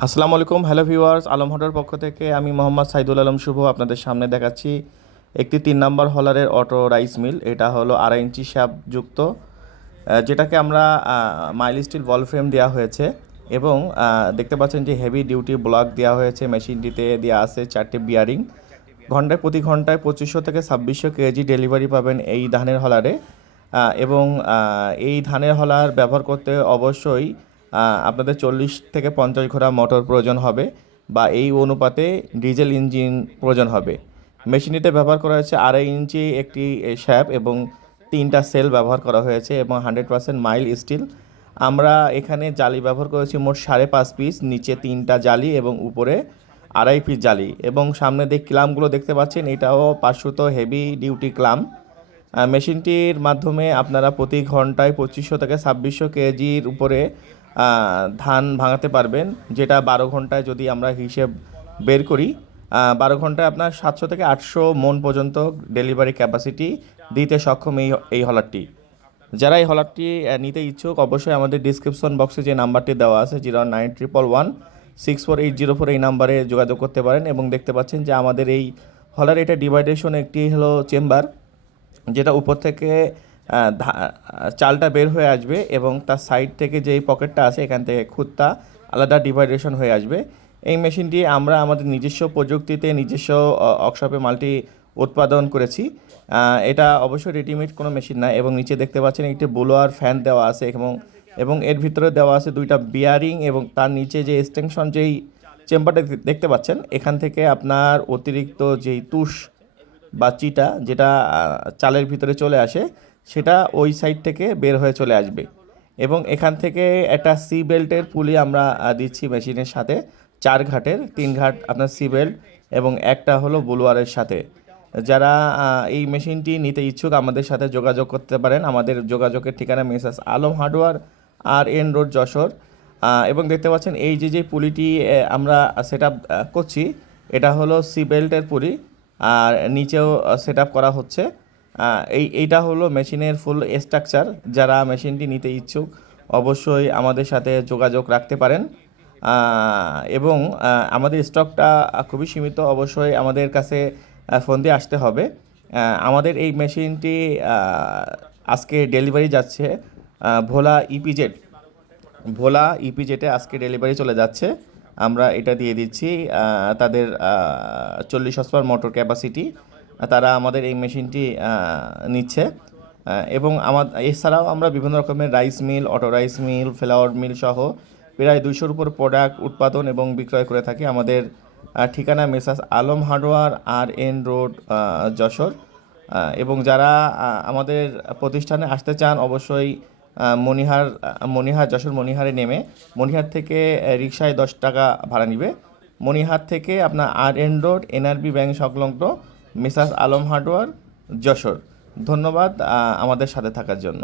আসসালামু আলাইকুম, hello viewers, Alam হটার পক্ষ থেকে আমি মোহাম্মদ সাইদুল আলম শুভ আপনাদের সামনে দেখাচ্ছি একটি তিন নাম্বার হলারের অটো রাইস মিল। এটা হলো আড়াই ইঞ্চি যুক্ত যেটাকে আমরা মাইল স্টিল বল ফ্রেম দেওয়া হয়েছে এবং দেখতে পাচ্ছেন যে হেভি ডিউটি ব্লক দেওয়া হয়েছে, মেশিনটিতে দেওয়া আছে চারটে বিয়ারিং ঘন্টায় প্রতি ঘন্টায় পঁচিশশো থেকে ছাব্বিশশো কেজি ডেলিভারি পাবেন এই ধানের হলারে এবং এই ধানের হলার ব্যবহার করতে অবশ্যই আপনাদের চল্লিশ থেকে পঞ্চাশ ঘোড়া মোটর প্রয়োজন হবে বা এই অনুপাতে ডিজেল ইঞ্জিন প্রয়োজন হবে। মেশিনটিতে ব্যবহার করা হয়েছে আড়াই ইঞ্চি একটি শ্যাপ এবং তিনটা সেল ব্যবহার করা হয়েছে এবং হান্ড্রেড পার্সেন্ট মাইল স্টিল। আমরা এখানে জালি ব্যবহার করেছি মোট সাড়ে পাঁচ পিস, নিচে তিনটা জালি এবং উপরে আড়াই পিস জালি এবং সামনে যে ক্লামগুলো দেখতে পাচ্ছেন এটাও পাঁচশত হেভি ডিউটি ক্লাম। মেশিনটির মাধ্যমে আপনারা প্রতি ঘন্টায় পঁচিশশো থেকে ছাব্বিশশো কেজির উপরে ধান ভাঙাতে পারবেন, যেটা বারো ঘন্টায় যদি আমরা হিসেব বের করি বারো ঘন্টায় আপনার সাতশো থেকে আটশো মন পর্যন্ত ডেলিভারি ক্যাপাসিটি দিতে সক্ষম এই এই হলারটি যারা এই হলারটি নিতে ইচ্ছুক, অবশ্যই আমাদের ডিসক্রিপশন বক্সে যে নাম্বারটি দেওয়া আছে, zero nine triple one six four eight zero four এই নাম্বারে যোগাযোগ করতে পারেন এবং দেখতে পাচ্ছেন যে আমাদের এই হলার এটা ডিভাইডেশন একটি হলো চেম্বার যেটা উপর থেকে চালটা বের হয়ে আসবে এবং তার সাইড থেকে যেই পকেটটা আছে, এখান থেকে খুদটা আলাদা ডিভাইডেশন হয়ে আসবে। এই মেশিনটি আমরা আমাদের নিজস্ব প্রযুক্তিতে, নিজস্ব ওয়ার্কশপে মালটি উৎপাদন করেছি। এটা অবশ্যই রেডিমেড কোনো মেশিন না এবং নিচে দেখতে পাচ্ছেন একটি ব্লোয়ার ফ্যান দেওয়া আছে এবং এবং এর ভিতরে দেওয়া আছে দুইটা বিয়ারিং এবং তার নিচে যে এক্সটেনশন যেই চেম্বারটা দেখতে পাচ্ছেন, এখান থেকে আপনার অতিরিক্ত যেই তুষ বা চিটা যেটা চালের ভিতরে চলে আসে সেটা ওই সাইড থেকে বের হয়ে চলে আসবে। এবং এখান থেকে একটা সি বেল্টের পুলি আমরা দিচ্ছি মেশিনের সাথে। চার ঘাটের, তিন ঘাট আপনার সি বেল্ট এবং একটা হলো বুলোয়ারের সাথে। যারা এই মেশিনটি নিতে ইচ্ছুক আমাদের সাথে যোগাযোগ করতে পারেন। আমাদের যোগাযোগের ঠিকানা messrs Alam hardware R N road Jessore. এবং দেখতে পাচ্ছেন এই যে যে পুলিটি আমরা সেট আপ করছি, এটা হলো সি বেল্টের পুলি আর নিচেও সেট করা হচ্ছে। এই, এইটা হলো মেশিনের ফুল স্ট্রাকচার যারা মেশিনটি নিতে ইচ্ছুক, অবশ্যই আমাদের সাথে যোগাযোগ রাখতে পারেন। এবং আমাদের স্টকটা খুবই সীমিত, অবশ্যই আমাদের কাছে ফোন দিয়ে আসতে হবে। আমাদের এই মেশিনটি আজকে ডেলিভারি যাচ্ছে ভোলা ইপিজেড ভোলা ইপিজেটে আজকে ডেলিভারি চলে যাচ্ছে। আমরা এটা দিয়ে দিচ্ছি তাদের চল্লিশ হসপার মোটর ক্যাপাসিটি তারা আমাদের এই মেশিনটি নিচ্ছে। এবং আমার এছাড়াও আমরা বিভিন্ন রকমের rice mill auto rice mill flour mill সহ প্রায় দুইশোর উপর প্রোডাক্ট উৎপাদন এবং বিক্রয় করে থাকি আমাদের ঠিকানা messrs Alam hardware R N road Jessore. এবং যারা আমাদের প্রতিষ্ঠানে আসতে চান অবশ্যই আহ, মনিহার মনিহার যশোর মনিহারে নেমে মনিহার থেকে রিক্সায় দশ টাকা ভাড়া নিবে। মনিহার থেকে আপনার R N road NRB bank সংলগ্ন মেসাস আলম হার্ডওয়ার যশোর। ধন্যবাদ আমাদের সাথে থাকার জন্য।